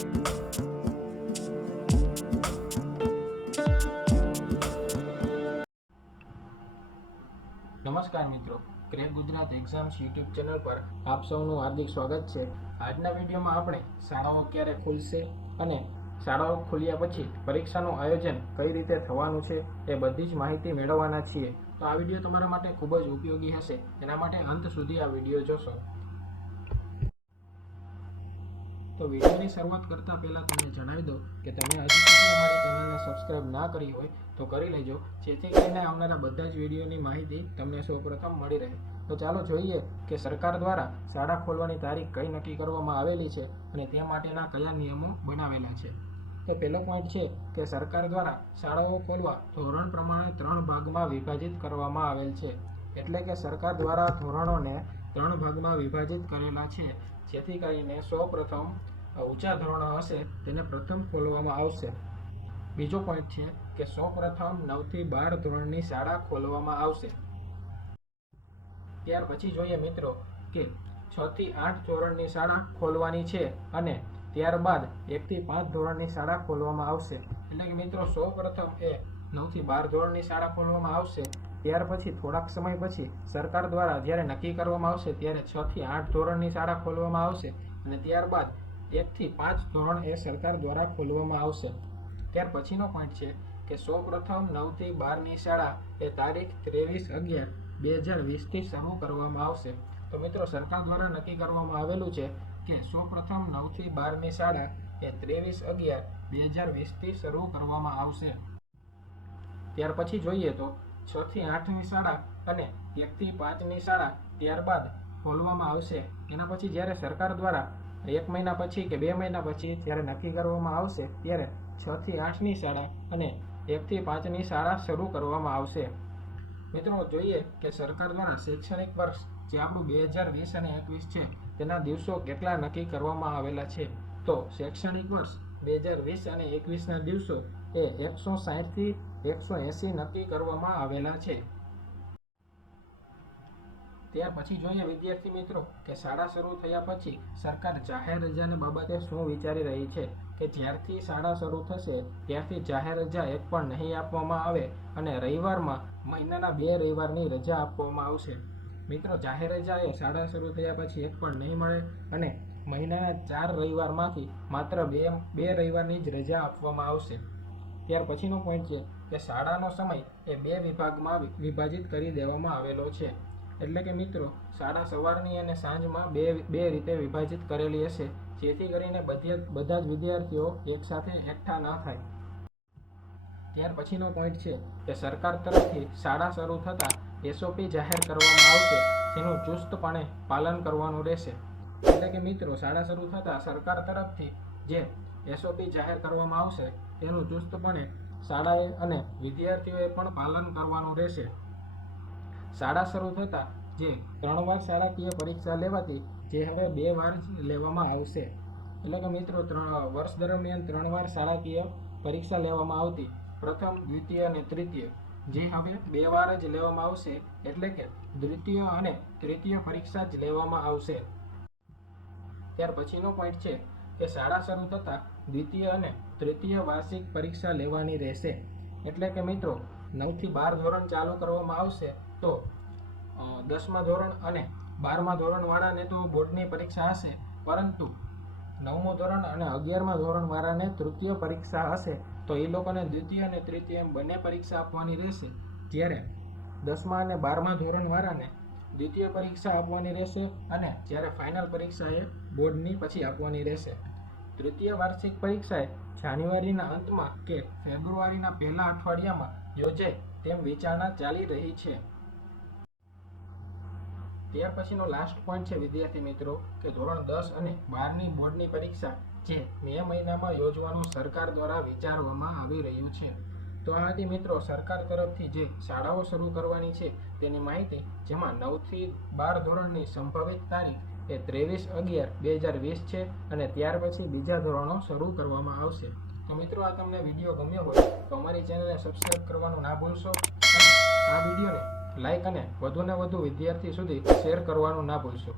નમસ્કાર મિત્રો, crack Gujarat exams YouTube channel પર આપ સૌનું હાર્દિક સ્વાગત છે। આજના વિડીયોમાં આપણે શાળાઓ ક્યારે ખુલશે અને શાળાઓ ખુલ્યા પછી પરીક્ષાનું આયોજન કઈ રીતે થવાનું છે એ બધી જ માહિતી મેળવવાના છીએ। તો આ વિડીયો તમારા માટે ખૂબ જ ઉપયોગી હશે, એના માટે અંત સુધી આ વિડીયો જોશો। તો વિડીયોની શરૂઆત કરતા પહેલા તમને જણાવી દઉં કે તમે હજી સુધી અમારી ચેનલને સબસ્ક્રાઇબ ના કરી હોય તો કરી લેજો, જેથી કરીને આવનારા બધા જ વિડીયોની માહિતી તમને સૌપ્રથમ મળી રહે। તો ચાલો જોઈએ કે સરકાર દ્વારા શાળા ખોલવાની તારીખ કઈ નક્કી કરવામાં આવેલી છે અને તે માટેના કયા નિયમો બનાવેલા છે। તો પહેલો પોઈન્ટ છે કે સરકાર દ્વારા શાળાઓ ખોલવા ધોરણ પ્રમાણે 3 ભાગમાં વિભાજિત કરવામાં આવેલ છે। એટલે કે સરકાર દ્વારા ધોરણોને 3 ભાગમાં વિભાજિત કરેલા છે, જેથી કરીને સૌપ્રથમ ઊંચા ધોરણો હશે તેને પ્રથમ ખોલવામાં આવશે। બીજો પોઈન્ટ છે કે સૌપ્રથમ 9 થી 12 ધોરણની શાળા ખોલવામાં આવશે। ત્યાર પછી જોઈએ મિત્રો કે 6 થી 8 ધોરણની શાળા ખોલવાની છે અને ત્યારબાદ 1 થી 5 ધોરણની શાળા ખોલવામાં આવશે। એટલે કે મિત્રો સૌપ્રથમ 9 થી 12 ધોરણની શાળા ખોલવામાં આવશે, ત્યાર પછી થોડાક સમય પછી સરકાર દ્વારા જ્યારે નક્કી કરવામાં આવશે ત્યારે 6 થી 8 ધોરણની શાળા ખોલવામાં આવશે અને ત્યારબાદ 1 થી 5 ધોરણ એ સરકાર દ્વારા ખોલવામાં આવશે। ત્યાર પછીનો પોઈન્ટ છે કે સૌપ્રથમ 9 થી 12ની શાળા એ તારીખ 23/11/2020 થી શરૂ કરવામાં આવશે। તો મિત્રો સરકાર દ્વારા નક્કી કરવામાં આવેલું છે કે સૌપ્રથમ 9 થી 12ની શાળા એ 23/11/2020 થી શરૂ કરવામાં આવશે। ત્યાર પછી જોઈએ તો 6 થી 8ની શાળા અને 1 થી 5ની શાળા ત્યારબાદ ખોલવામાં આવશે। એના પછી જ્યારે સરકાર દ્વારા 1 મહિના પછી કે 2 મહિના પછી જ્યારે નક્કી કરવામાં આવશે ત્યારે 6 થી 8ની શાળા અને 1 થી 5ની શાળા શરૂ કરવામાં આવશે। મિત્રો જોઈએ કે સરકાર દ્વારા શૈક્ષણિક વર્ષ જે આપણું 2020 અને 21 છે તેના દિવસો કેટલા નક્કી કરવામાં આવેલા છે। તો શૈક્ષણિક વર્ષ 2020 અને 21ના દિવસો એ 160 થી 180 નક્કી કરવામાં આવેલા છે। ત્યાર પછી જોઈએ વિદ્યાર્થી મિત્રો કે શાળા શરૂ થયા પછી સરકાર જાહેર રજાની બાબતે શું વિચારી રહી છે કે જ્યારથી શાળા શરૂ થશે ત્યારથી જાહેર રજા એક પણ નહીં આપવામાં આવે અને રવિવારમાં મહિનાના 2 રવિવારની રજા આપવામાં આવશે। મિત્રો જાહેર રજા એ શાળા શરૂ થયા પછી એક પણ નહીં મળે અને મહિનાના 4 રવિવારમાંથી માત્ર બે રવિવારની જ રજા આપવામાં આવશે। ત્યાર પછીનો પોઈન્ટ છે કે શાળાનો સમય એ 2 વિભાગમાં વિભાજિત કરી દેવામાં આવેલો છે। એટલે કે મિત્રો શાળા સવારની અને સાંજમાં બે રીતે વિભાજિત કરેલી હશે, જેથી કરીને બધા જ વિદ્યાર્થીઓ એકસાથે એકઠા ન થાય। ત્યાર પછીનો પોઈન્ટ છે કે સરકાર તરફથી શાળા શરૂ થતાં SOP જાહેર કરવામાં આવશે, જેનું ચુસ્તપણે પાલન કરવાનું રહેશે। એટલે કે મિત્રો શાળા શરૂ થતાં સરકાર તરફથી જે SOP જાહેર કરવામાં આવશે તેનું ચુસ્તપણે શાળાએ અને વિદ્યાર્થીઓએ પણ પાલન કરવાનું રહેશે। શાળા શરૂ થતાં જે 3 વાર શાળાકીય પરીક્ષા લેવાતી જે હવે 2 વાર જ લેવામાં આવશે। એટલે કે મિત્રો વર્ષ દરમિયાન 3 વાર શાળાકીય પરીક્ષા લેવામાં આવતી, પ્રથમ, દ્વિતીય અને તૃતીય, જે હવે 2 વાર જ લેવામાં આવશે। એટલે કે દ્વિતીય અને તૃતીય પરીક્ષા જ લેવામાં આવશે। ત્યાર પછીનો પોઈન્ટ છે કે શાળા શરૂ થતાં દ્વિતીય અને તૃતીય વાર્ષિક પરીક્ષા લેવાની રહેશે। એટલે કે મિત્રો 9 થી 12 ધોરણ ચાલુ કરવામાં આવશે તો 10મા ધોરણ અને 12મા ધોરણ વાળાને તો બોર્ડની પરીક્ષા હશે, પરંતુ 9મું ધોરણ અને 11મા ધોરણ વાળાને તૃતીય પરીક્ષા હશે, તો એ લોકોને દ્વિતીય અને તૃતીય એમ બંને પરીક્ષા આપવાની રહેશે। જ્યારે 10મા અને 12મા ધોરણ વાળાને દ્વિતીય પરીક્ષા આપવાની રહેશે અને જ્યારે ફાઇનલ પરીક્ષા એ બોર્ડની પછી આપવાની રહેશે। તૃતીય વાર્ષિક પરીક્ષા જાન્યુઆરીના અંતમાં કે ફેબ્રુઆરીના પહેલા અઠવાડિયામાં યોજાય તેમ વિચારણા ચાલી રહી છે। ત્યાર પછીનો લાસ્ટ પોઈન્ટ છે વિદ્યાર્થી મિત્રો કે ધોરણ 10 અને 12ની બોર્ડની પરીક્ષા જે મે મહિનામાં યોજવાનું સરકાર દ્વારા વિચારવામાં આવી રહ્યું છે। તો આ હતી મિત્રો સરકાર તરફથી જે શાળાઓ શરૂ કરવાની છે તેની માહિતી, જેમાં 9 થી 12 ધોરણની સંભવિત તારીખ એ 23/11/2020 છે અને ત્યાર પછી બીજા ધોરણો શરૂ કરવામાં આવશે। તો મિત્રો આ તમને વિડીયો ગમ્યો હોય તો અમારી ચેનલને સબસ્ક્રાઇબ કરવાનું ના ભૂલશો અને આ વિડીયોને લાઈક અને વધુને વધુ વિદ્યાર્થી સુધી શેર કરવાનું ના ભૂલશો।